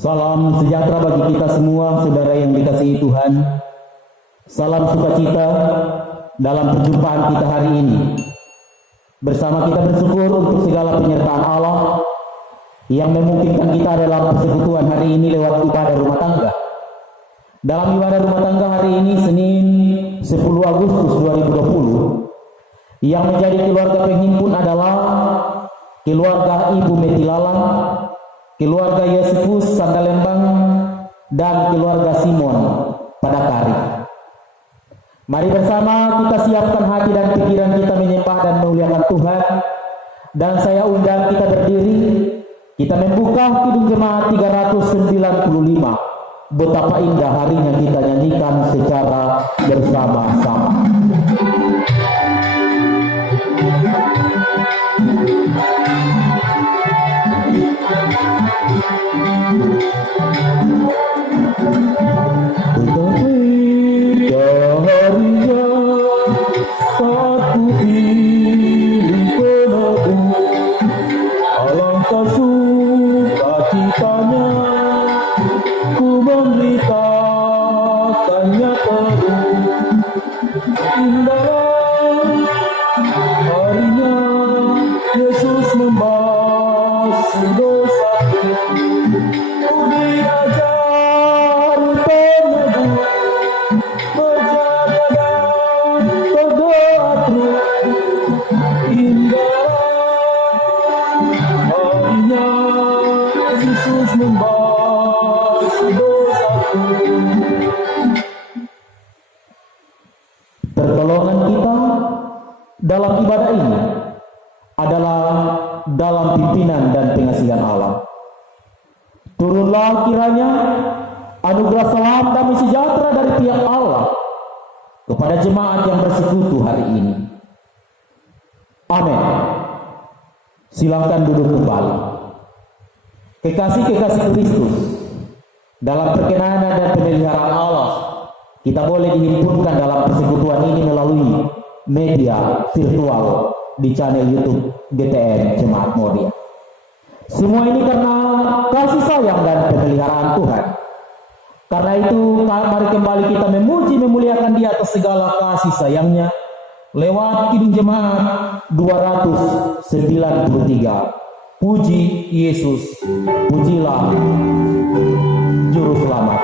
Salam sejahtera bagi kita semua, saudara yang dikasihi Tuhan. Salam sukacita dalam perjumpaan kita hari ini. Bersama kita bersyukur untuk segala penyertaan Allah yang memungkinkan kita dalam persekutuan hari ini lewat ibadah rumah tangga. Dalam ibadah rumah tangga hari ini, Senin 10 Agustus 2020, yang menjadi keluarga penghimpun adalah keluarga Ibu Metilalang, keluarga Yosefus Sandalembang, dan keluarga Simon Padakari. Mari bersama kita siapkan hati dan pikiran kita menyembah dan memuliakan Tuhan. Dan saya undang kita berdiri, kita membuka Kidung Jemaat 395. Betapa indah harinya kita nyanyikan secara bersama-sama. Pertolongan kita dalam ibadah ini adalah dalam pimpinan dan pengasihan Allah. Turunlah kiranya anugerah salam damai sejahtera dari pihak Allah kepada jemaat yang bersekutu hari ini. Amin. Silakan duduk kembali. Kekasih-kekasih Kristus, dalam perkenanan dan pemeliharaan Allah, kita boleh dihimpunkan dalam persekutuan ini melalui media virtual di channel YouTube GTM Jemaat Moria. Semua ini karena kasih sayang dan pemeliharaan Tuhan. Karena itu, mari kembali kita memuji memuliakan Dia atas segala kasih sayangnya lewat Kidung Jemaat 293. Puji Yesus, pujilah Juru Selamat.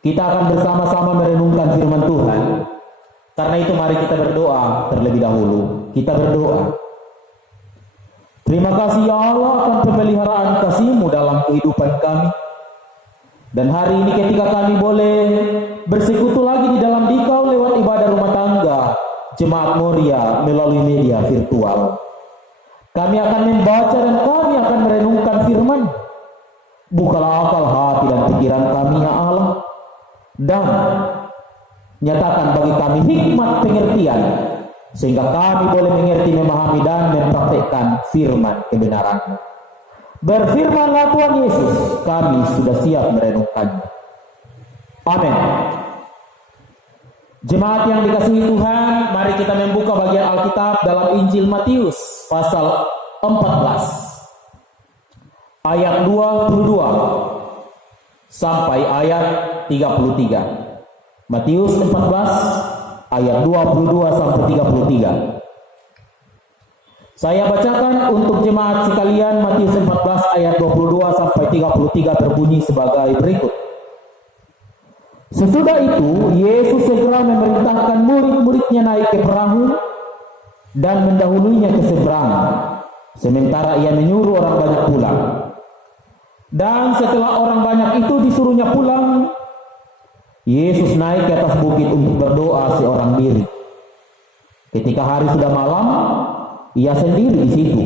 Kita akan bersama-sama merenungkan firman Tuhan. Karena itu mari kita berdoa terlebih dahulu. Kita berdoa. Terima kasih ya Allah akan pemeliharaan kasih-Mu dalam kehidupan kami. Dan hari ini ketika kami boleh bersekutu lagi di dalam Dikau lewat ibadah rumah tangga Jemaat Moria melalui media virtual, kami akan membaca dan kami akan merenungkan firman. Bukalah akal hati dan pikiran kami ya Allah, dan nyatakan bagi kami hikmat pengertian sehingga kami boleh mengerti, memahami dan mempraktekkan firman kebenaran. Berfirmanlah Tuhan Yesus, kami sudah siap merenungkannya. Amin. Jemaat yang dikasihi Tuhan, mari kita membuka bagian Alkitab dalam Injil Matius pasal 14 ayat 22 sampai ayat 33. Matius 14 ayat 22 sampai 33. Saya bacakan untuk jemaat sekalian Matius 14 ayat 22 sampai 33 berbunyi sebagai berikut. Sesudah itu, Yesus segera memerintahkan murid-muridnya naik ke perahu dan mendahuluinya ke seberang, sementara ia menyuruh orang banyak pulang. Dan setelah orang banyak itu disuruhnya pulang, Yesus naik ke atas bukit untuk berdoa seorang diri. Ketika hari sudah malam, ia sendiri di situ.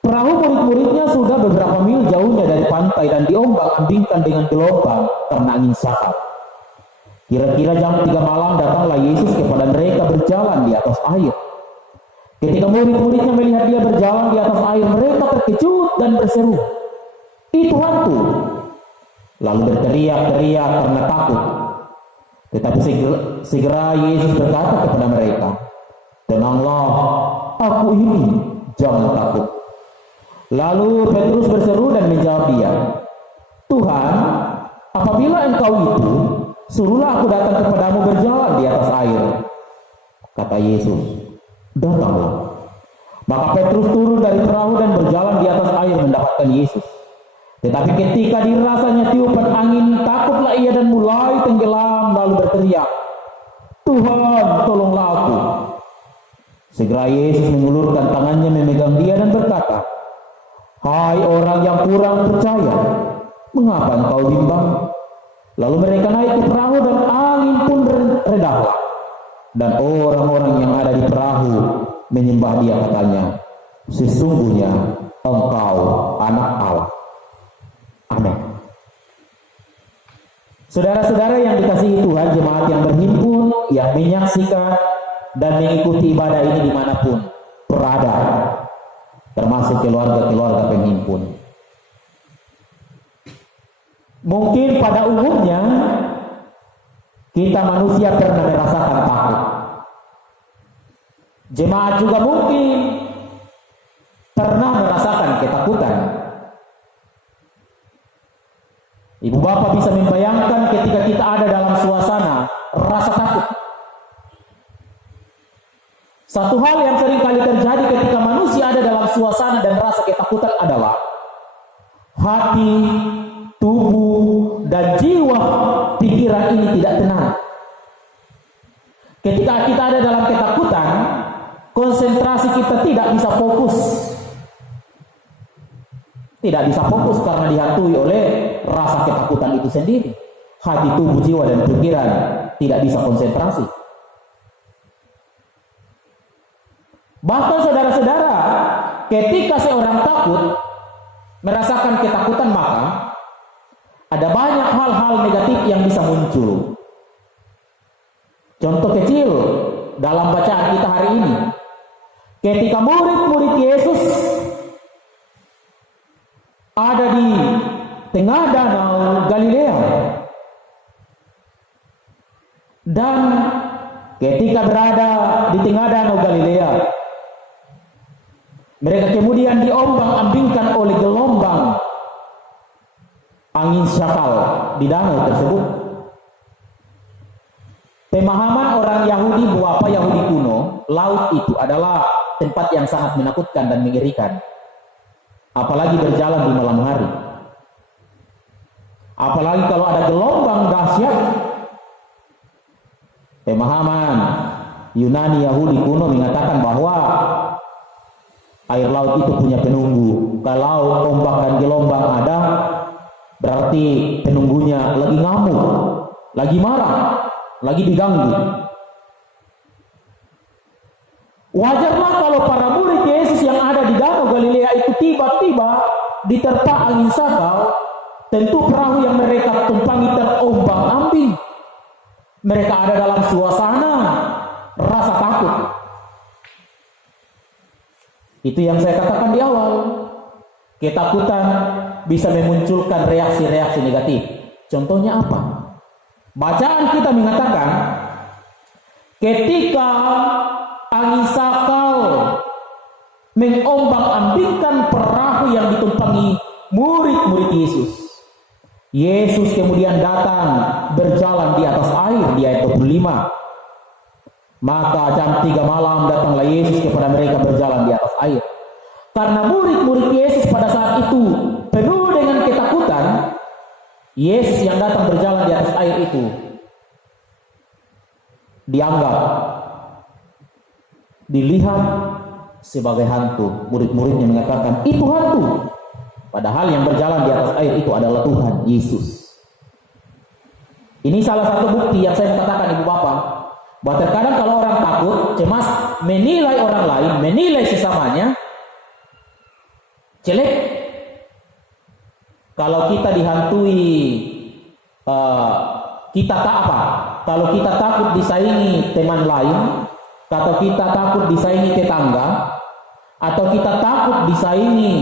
Perahu murid-muridnya sudah beberapa mil jauhnya dari pantai dan diombang-ambingkan dengan gelombang karena angin sakap. Kira-kira jam 3 malam datanglah Yesus kepada mereka berjalan di atas air. Ketika murid-muridnya melihat dia berjalan di atas air, mereka terkejut dan berseru, "Itu hantu!" Lalu berteriak-teriak karena takut. Tetapi segera Yesus berkata kepada mereka, "Tenanglah, aku ini, jangan takut." Lalu Petrus berseru dan menjawab dia, "Tuhan, apabila Engkau itu, suruhlah aku datang kepadamu berjalan di atas air." Kata Yesus, "Datanglah." Maka Petrus turun dari perahu dan berjalan di atas air mendapatkan Yesus. Tetapi ketika dirasanya tiupan angin, takutlah ia dan mulai tenggelam, lalu berteriak, "Tuhan, tolonglah aku." Segera Yesus mengulurkan tangannya memegang dia dan berkata, "Hai orang yang kurang percaya, mengapa engkau bimbang?" Lalu mereka naik ke perahu dan angin pun redahlah. Dan orang-orang yang ada di perahu menyembah dia, katanya, "Sesungguhnya engkau anak Allah." Amin. Saudara-saudara yang dikasihi Tuhan, jemaat yang berhimpun, yang menyaksikan dan mengikuti ibadah ini dimanapun berada, termasuk keluarga-keluarga penghimpun. Mungkin pada umumnya kita manusia pernah merasakan takut. Jemaat juga mungkin pernah merasakan ketakutan. Ibu bapak bisa membayangkan ketika kita ada dalam suasana rasa takut. Satu hal yang sering kali terjadi ketika manusia ada dalam suasana dan rasa ketakutan adalah hati, tubuh, dan jiwa pikiran ini tidak tenang. Ketika kita ada dalam ketakutan, konsentrasi kita tidak bisa fokus. Tidak bisa fokus karena dihantui oleh rasa ketakutan itu sendiri. Hati, tubuh, jiwa, dan pikiran tidak bisa konsentrasi. Bahkan saudara-saudara, ketika seorang takut, merasakan ketakutan, maka ada banyak hal-hal negatif yang bisa muncul. Contoh kecil dalam bacaan kita hari ini, ketika murid-murid Yesus ada di tengah danau Galilea, dan ketika berada di tengah danau Galilea, mereka kemudian diombang-ambingkan oleh gelombang angin syakal di danau tersebut. Pemahaman orang Yahudi bahwa Yahudi kuno, laut itu adalah tempat yang sangat menakutkan dan mengerikan. Apalagi berjalan di malam hari. Apalagi kalau ada gelombang dahsyat. Pemahaman Yunani Yahudi kuno mengatakan bahwa air laut itu punya penunggu. Kalau ombak dan gelombang ada, berarti penunggunya lagi ngamuk, lagi marah, lagi diganggu. Wajarlah kalau para murid Yesus yang ada di danau Galilea itu tiba-tiba diterpa angin sakau, tentu perahu yang mereka tumpangi terombang-ambing. Mereka ada dalam suasana rasa takut. Itu yang saya katakan di awal. Ketakutan bisa memunculkan reaksi-reaksi negatif. Contohnya apa? Bacaan kita mengatakan ketika angin sakal mengombang-ambingkan perahu yang ditumpangi murid-murid Yesus. Yesus kemudian datang berjalan di atas air di ayat 25. Maka jam 3 malam datanglah Yesus kepada mereka berjalan di atas air. Karena murid-murid Yesus pada saat itu penuh dengan ketakutan, Yesus yang datang berjalan di atas air itu dianggap, dilihat sebagai hantu. Murid-muridnya mengatakan, itu hantu. Padahal yang berjalan di atas air itu adalah Tuhan Yesus. Ini salah satu bukti yang saya katakan Ibu Bapak, bahwa terkadang kalau orang takut, cemas, menilai orang lain, menilai sesamanya jelek. Kalau kita dihantui, kita tak apa? Kalau kita takut disaingi teman lain, atau kita takut disaingi tetangga, atau kita takut disaingi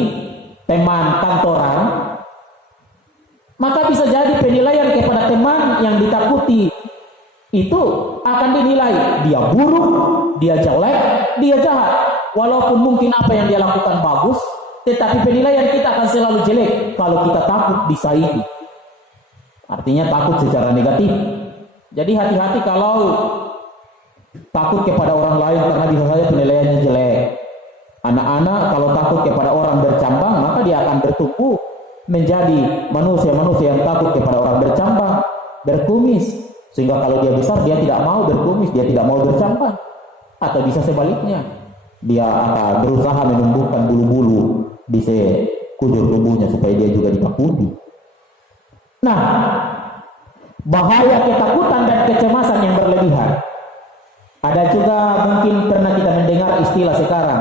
teman kantoran, maka bisa jadi penilaian kepada teman yang ditakuti itu akan dinilai dia buruk, dia jelek, dia jahat. Walaupun mungkin apa yang dia lakukan bagus, tetapi penilaian kita akan selalu jelek kalau kita takut disaingi. Artinya takut secara negatif. Jadi hati-hati kalau takut kepada orang lain, karena bisa saja penilaiannya jelek. Anak-anak kalau takut kepada orang bercambang, maka dia akan bertumbuh menjadi manusia-manusia yang takut kepada orang bercambang, berkumis. Sehingga kalau dia besar, dia tidak mau berkumis, dia tidak mau bercambang. Atau bisa sebaliknya, dia akan berusaha menumbuhkan bulu-bulu di sekujur tubuhnya supaya dia juga ditakuti. Nah, bahaya ketakutan dan kecemasan yang berlebihan. Ada juga mungkin pernah kita mendengar istilah sekarang,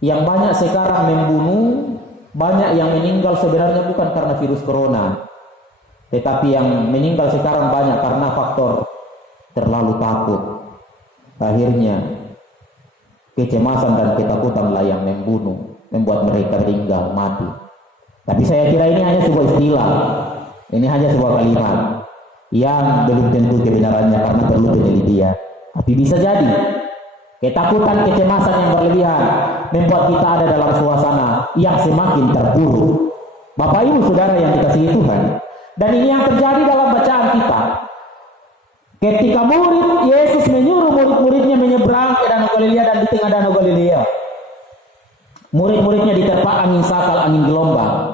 yang banyak sekarang membunuh, banyak yang meninggal sebenarnya bukan karena virus corona, tetapi yang meninggal sekarang banyak karena faktor terlalu takut. Akhirnya kecemasan dan ketakutanlah yang membunuh, membuat mereka meninggal, mati. Tapi saya kira ini hanya sebuah istilah, ini hanya sebuah kalimat yang belum tentu kebenarannya karena perlu penelitian. Tapi bisa jadi ketakutan, kecemasan yang berlebihan membuat kita ada dalam suasana yang semakin terpuruk. Bapak Ibu Saudara yang dikasihi Tuhan, dan ini yang terjadi dalam bacaan kita. Ketika Yesus menyuruh murid-muridnya menyeberang ke Danau Galilea, dan di tengah Danau Galilea murid-muridnya diterpa angin sakal, angin gelombang.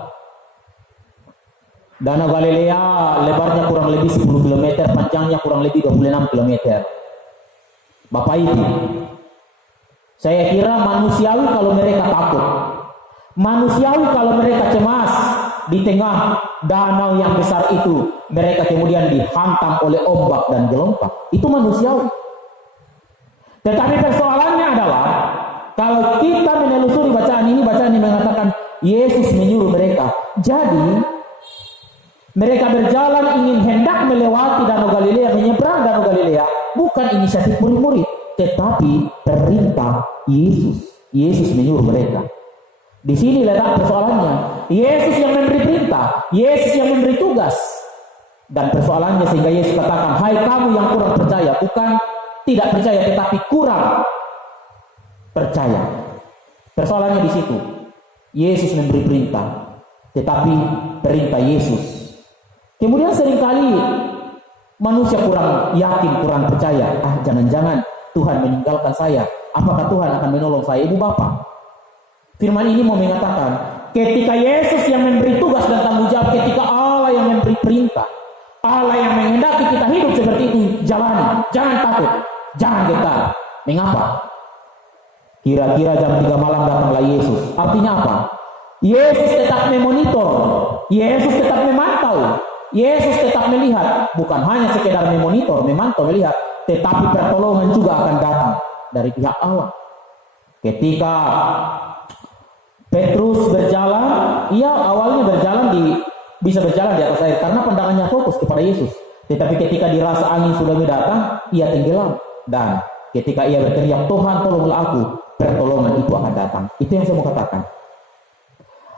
Danau Galilea lebarnya kurang lebih 10 km, panjangnya kurang lebih 26 km. Bapak Ibu, saya kira manusiawi kalau mereka takut, manusiawi kalau mereka cemas di tengah danau yang besar itu, mereka kemudian dihantam oleh ombak dan gelombang. Itu manusiawi. Tetapi persoalannya adalah, kalau kita menelusuri bacaan ini mengatakan Yesus menyuruh mereka. Jadi mereka berjalan ingin hendak melewati Danau Galilea, menyeberang Danau Galilea, bukan inisiatif murid-murid, tetapi perintah Yesus. Yesus menyuruh mereka. Di sini letak persoalannya. Yesus yang memberi perintah, Yesus yang memberi tugas. Dan persoalannya sehingga Yesus katakan, hai kamu yang kurang percaya, bukan tidak percaya tetapi kurang percaya. Persoalannya di situ. Yesus memberi perintah, tetapi perintah Yesus. Kemudian seringkali manusia kurang yakin, kurang percaya. Jangan-jangan Tuhan meninggalkan saya. Apakah Tuhan akan menolong saya? Ibu Bapak, firman ini mau mengatakan, ketika Yesus yang memberi tugas dan tanggung jawab, ketika Allah yang memberi perintah, Allah yang menghendaki kita hidup seperti itu, jalani, jangan takut, jangan gentar. Mengapa? Kira-kira jam 3 malam datanglah Yesus. Artinya apa? Yesus tetap memonitor, Yesus tetap memantau, Yesus tetap melihat. Bukan hanya sekedar memonitor, memantau, melihat, tetapi pertolongan juga akan datang dari pihak Allah. Ketika Petrus berjalan, ia awalnya bisa berjalan di atas air karena pandangannya fokus kepada Yesus. Tetapi ketika dirasa angin sudah datang, ia tenggelam. Dan ketika ia berteriak, Tuhan tolonglah aku, pertolongan itu akan datang. Itu yang saya mau katakan.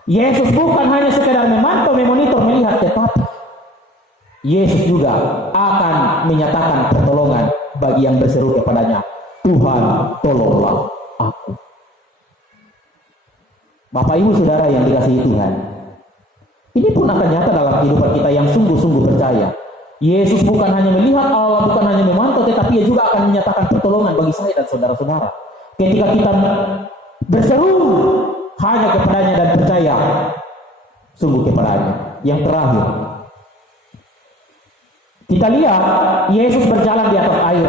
Yesus bukan hanya sekedar memantau, memonitor, melihat, tetapi Yesus juga akan menyatakan pertolongan bagi yang berseru kepadanya, Tuhan tolonglah aku. Bapak Ibu Saudara yang dikasihi Tuhan, ini pun akan nyata dalam kehidupan kita yang sungguh-sungguh percaya. Yesus bukan hanya melihat Allah, bukan hanya memantau, tetapi ia juga akan menyatakan pertolongan bagi saya dan saudara-saudara. Ketika kita berseru hanya kepadanya dan percaya sungguh kepadanya. Yang terakhir, kita lihat Yesus berjalan di atas air.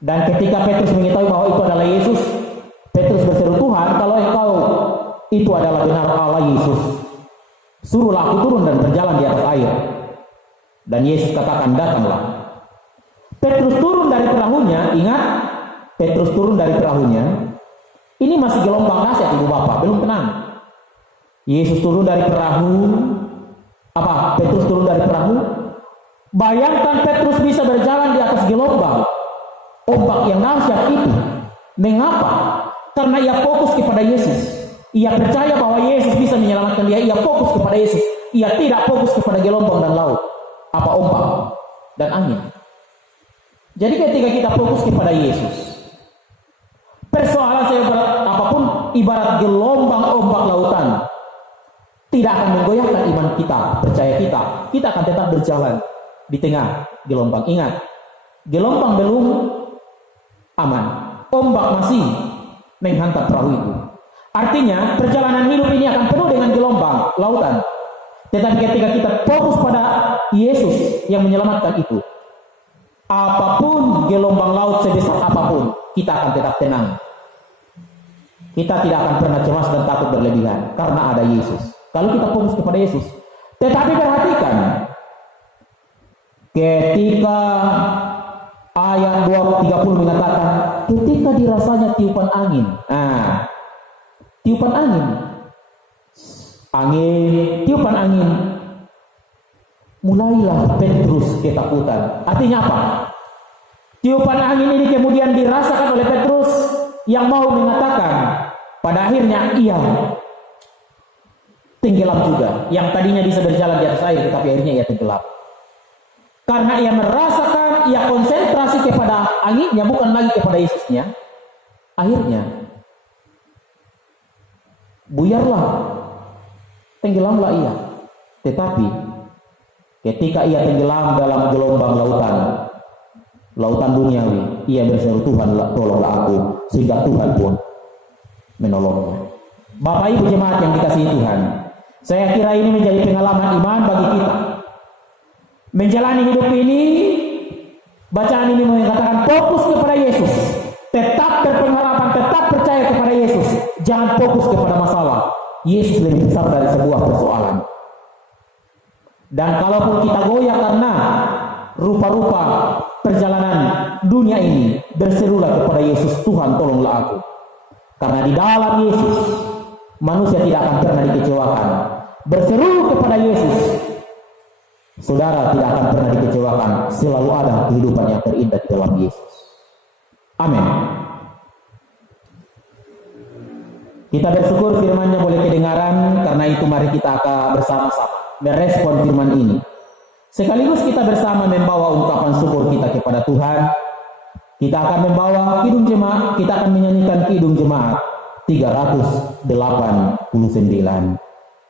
Dan ketika Petrus mengetahui bahwa itu adalah Yesus, Petrus berseru, Tuhan, kalau engkau itu adalah benar Allah Yesus, suruhlah aku turun dan berjalan di atas air. Dan Yesus katakan, datanglah. Petrus turun dari perahunya. Ingat, Petrus turun dari perahunya. Ini masih gelombang dahsyat, ibu bapak, belum tenang. Yesus turun dari perahu. Petrus turun dari perahu. Bayangkan Petrus bisa berjalan di atas gelombang, ombak yang dahsyat itu. Mengapa? Karena ia fokus kepada Yesus. Ia percaya bahwa Yesus bisa menyelamatkan dia. Ia fokus kepada Yesus. Ia tidak fokus kepada gelombang dan laut, ombak dan angin. Jadi ketika kita fokus kepada Yesus, persoalan saya apapun, ibarat gelombang ombak lautan, tidak akan menggoyahkan iman kita, percaya kita. Kita akan tetap berjalan di tengah gelombang. Ingat, gelombang belum aman, ombak masih menghantam perahu itu. Artinya perjalanan hidup ini akan penuh dengan gelombang lautan. Tetapi ketika kita fokus pada Yesus yang menyelamatkan itu, apapun gelombang laut sebesar apapun, kita akan tetap tenang. Kita tidak akan pernah cemas dan takut berlebihan karena ada Yesus. Kalau kita fokus kepada Yesus. Tetapi perhatikan, ketika ayat 30 mengatakan, ketika dirasanya tiupan angin. Tiupan angin. Tiupan angin. Mulailah Petrus ketakutan. Artinya apa? Tiupan angin ini kemudian dirasakan oleh Petrus yang mau mengatakan, pada akhirnya ia tenggelam juga. Yang tadinya bisa berjalan di atas air, tetapi akhirnya ia tenggelam. Karena ia merasakan, ia konsentrasi kepada anginnya, bukan lagi kepada Yesusnya. Akhirnya buyarlah, tenggelamlah ia. Tetapi ketika ia tenggelam dalam gelombang lautan duniawi, ia berseru, Tuhan, tolonglah aku, sehingga Tuhan pun menolongnya. Bapak Ibu jemaat yang dikasihi Tuhan, saya kira ini menjadi pengalaman iman bagi kita. Menjalani hidup ini, bacaan ini mengatakan fokus kepada Yesus. Tetap berpengharapan, tetap percaya kepada Yesus. Jangan fokus kepada masalah. Yesus lebih besar dari sebuah persoalan. Dan kalaupun kita goyah karena rupa-rupa perjalanan dunia ini, berserulah kepada Yesus, Tuhan tolonglah aku. Karena di dalam Yesus, manusia tidak akan pernah dikecewakan. Berseru kepada Yesus, saudara tidak akan pernah dikecewakan. Selalu ada kehidupan yang terindah di dalam Yesus. Amin. Kita bersyukur firman-Nya boleh kedengaran, karena itu mari kita akan bersama-sama merespon firman ini. Sekaligus kita bersama membawa ungkapan syukur kita kepada Tuhan. Kita akan membawa kidung jemaat, kita akan menyanyikan kidung jemaat 389.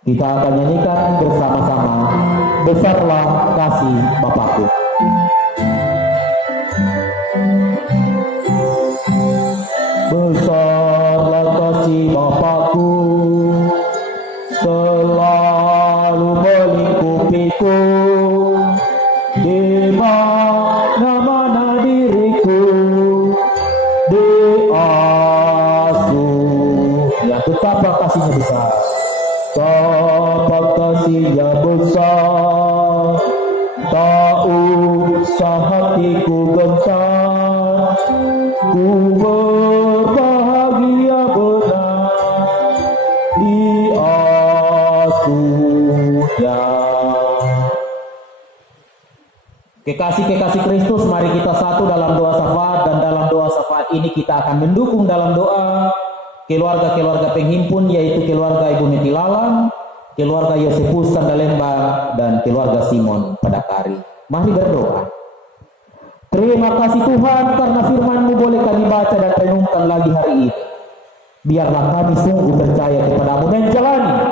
Kita akan nyanyikan bersama-sama, besarlah kasih Bapakku. Besarlah kasih Bapakku, selalu melingkupiku, di mana-mana diriku diasuh. Ya, betapa kasihnya besar, betapa kasihnya besar, tak usah hatiku gentar, ku berbahagia benar diasuhnya. Kekasih-kekasih Kristus, mari kita satu dalam doa syafaat, dan dalam doa syafaat ini kita akan mendukung dalam doa keluarga-keluarga penghimpun, yaitu keluarga Ibu Meti Lalang, keluarga Yosefus Sandalemba, dan keluarga Simon Padakari. Mari berdoa. Terima kasih Tuhan karena firman-Mu boleh kami baca dan renungkan lagi hari ini. Biarlah kami sungguh percaya kepada-Mu dan jalani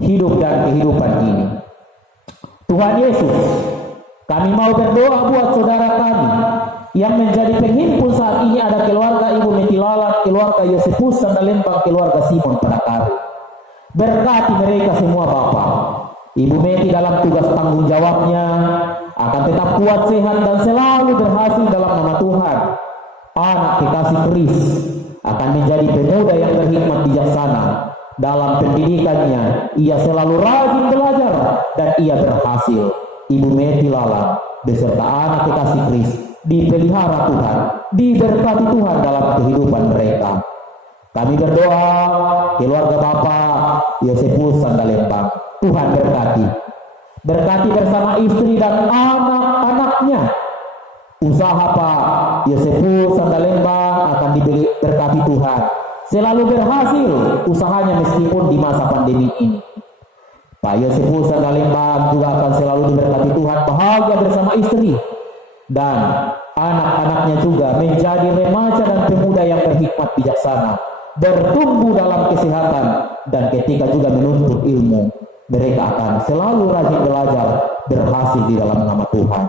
hidup dan kehidupan ini. Tuhan Yesus, kami mau berdoa buat saudara kami yang menjadi penghimpun saat ini, ada keluarga Ibu Meti Lalat, keluarga Yosefus Sandalembang, keluarga Simon Padakari. Berkati mereka semua Bapa. Ibu Meti dalam tugas tanggung jawabnya akan tetap kuat, sehat, dan selalu berhasil dalam nama Tuhan. Anak kekasih Kris akan menjadi pemuda yang berhikmat bijaksana dalam pendidikannya. Ia selalu rajin belajar dan ia berhasil. Ibu Meti Lalat beserta anak kekasih Kris dipelihara Tuhan, diberkati Tuhan dalam kehidupan mereka. Kami berdoa keluarga Bapak Yosefus Sandalembang, Tuhan berkati. Berkati bersama istri dan anak-anaknya. Usaha Pak Yosefus Sandalembang akan diberkati Tuhan. Selalu berhasil usahanya meskipun di masa pandemi ini. Pak Yosefus Sandalembang juga akan selalu diberkati Tuhan, bahagia bersama istri. Dan anak-anaknya juga menjadi remaja dan pemuda yang berhikmat bijaksana, bertumbuh dalam kesehatan, dan ketika juga menuntut ilmu, mereka akan selalu rajin belajar, berhasil di dalam nama Tuhan.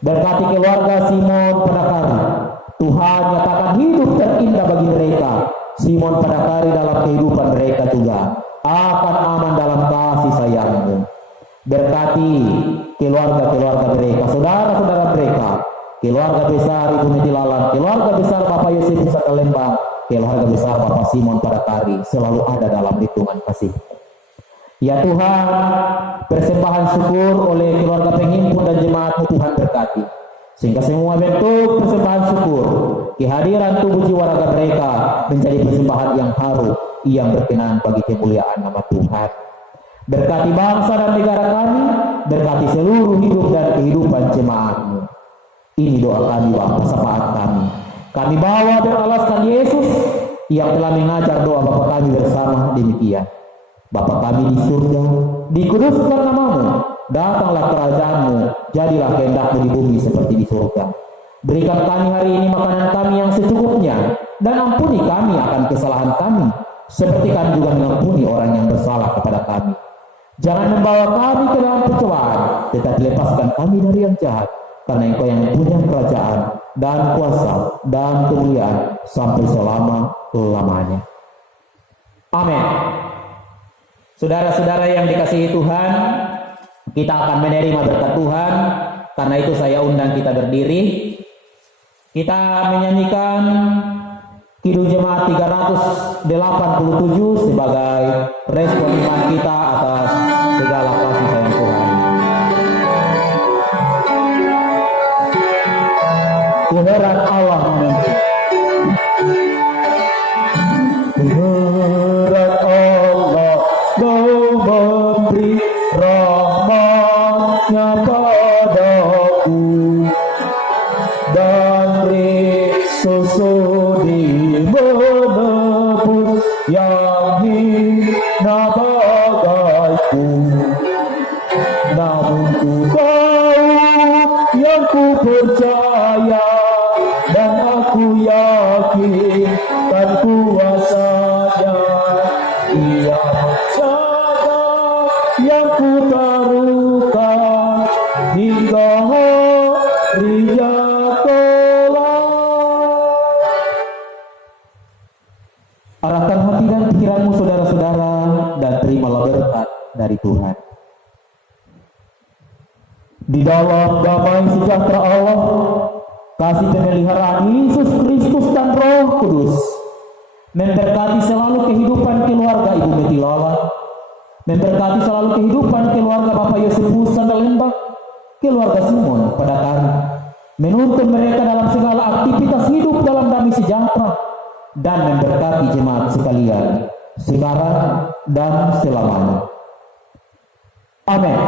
Berkati keluarga Simon Padakari, Tuhan nyatakan hidup terindah bagi mereka. Simon Padakari dalam kehidupan mereka juga akan aman dalam kasih sayang-Mu. Berkati keluarga-keluarga mereka, saudara-saudara mereka, keluarga besar Ibu Meti Lalat, keluarga besar Bapak Yosefus Sandalembang, keluarga besar Bapak Simon Padakari, selalu ada dalam lindungan kasih. Ya Tuhan, persembahan syukur oleh keluarga penghimpun dan jemaat-Mu Tuhan berkati, sehingga semua bentuk persembahan syukur, kehadiran tubuh jiwa raga mereka menjadi persembahan yang harum, yang berkenan bagi kemuliaan nama Tuhan. Berkati bangsa dan negara kami, berkati seluruh hidup dan kehidupan jemaat-Mu. Ini doa kami Bapa, syafaat kami. Kami bawa beralaskan Yesus yang telah mengajar doa Bapa kami bersama demikian. Bapa kami di surga, dikuduskan nama-Mu, datanglah kerajaan-Mu, jadilah kehendak-Mu di bumi seperti di surga. Berikan kami hari ini makanan kami yang secukupnya, dan ampuni kami akan kesalahan kami, seperti kami juga mengampuni orang yang bersalah kepada kami. Jangan membawa kami ke dalam pencobaan, tetapi lepaskan kami dari yang jahat, karena Engkau yang punya kerajaan dan kuasa dan kemuliaan sampai selama-lamanya. Amin. Saudara-saudara yang dikasihi Tuhan, kita akan menerima berkat Tuhan. Karena itu saya undang kita berdiri. Kita menyanyikan Kidung Jemaat 387 sebagai respon iman kita atas segala kasih sayang Tuhan. Tuhan Allah memimpin. Tuhan Allah memberi rahmat-Nya padaku dan susu di menebus yang hina bagaiku. Namun ku tahu yang ku percaya dan aku yakin kan kuasanya. Ia menjaga yang ku taruhkan hingga harinya kelak. Arahkan hati dan pikiranmu saudara-saudara dan terimalah berkat dari Tuhan. Di dalam damai sejahtera Allah, kasih pemeliharaan Yesus Kristus dan Roh Kudus memberkati selalu kehidupan keluarga Ibu Meti Lalat, memberkati selalu kehidupan keluarga Bapak Yosefus Sandalembang, keluarga Simon Padakari, menuntun mereka dalam segala aktivitas hidup dalam damai sejahtera, dan memberkati jemaat sekalian sekarang dan selamanya. Amin.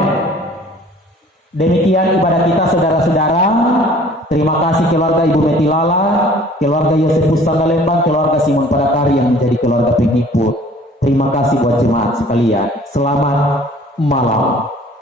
Demikian ibadah kita saudara-saudara. Terima kasih keluarga Ibu Meti Lalat, keluarga Yosefus Sandalembang, keluarga Simon Padakari yang menjadi keluarga penghimpun. Terima kasih buat jemaat sekalian. Selamat malam.